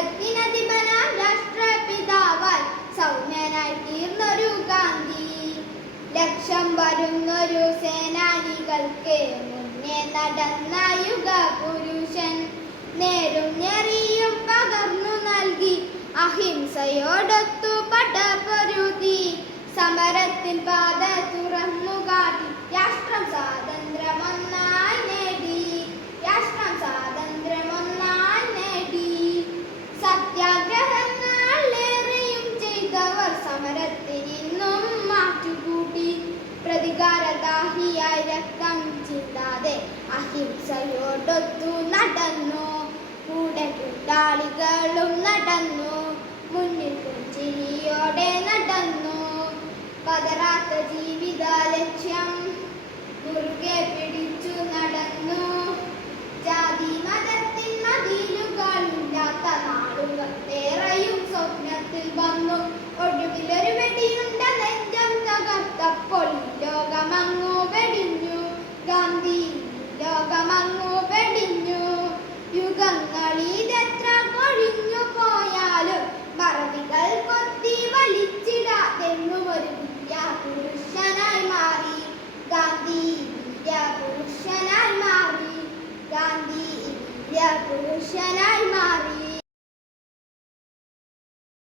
ലോകത്തിനധിപനാം രാഷ്ട്രപിതാവായി സൗമ്യനായി തീർന്നൊരു ഗാന്ധി. ലക്ഷം വരുന്നൊരു സേനാനികൾക്ക് മുന്നേ നടന്ന യുഗ പുരുഷൻ നേരും ഞെറിയും പകർന്നു നൽകി. അഹിംസയോടൊത്തു പടപൊരുതി സമരത്തിൽ പാത രക്തം ചിന്താതെ അഹിംസയോടൊത്തു നടന്നു. കൂടെ കൂട്ടാളികളും നടന്നു. മുന്നിൽ പുഞ്ചിരിയോടെ നടന്നു. പതറാത്ത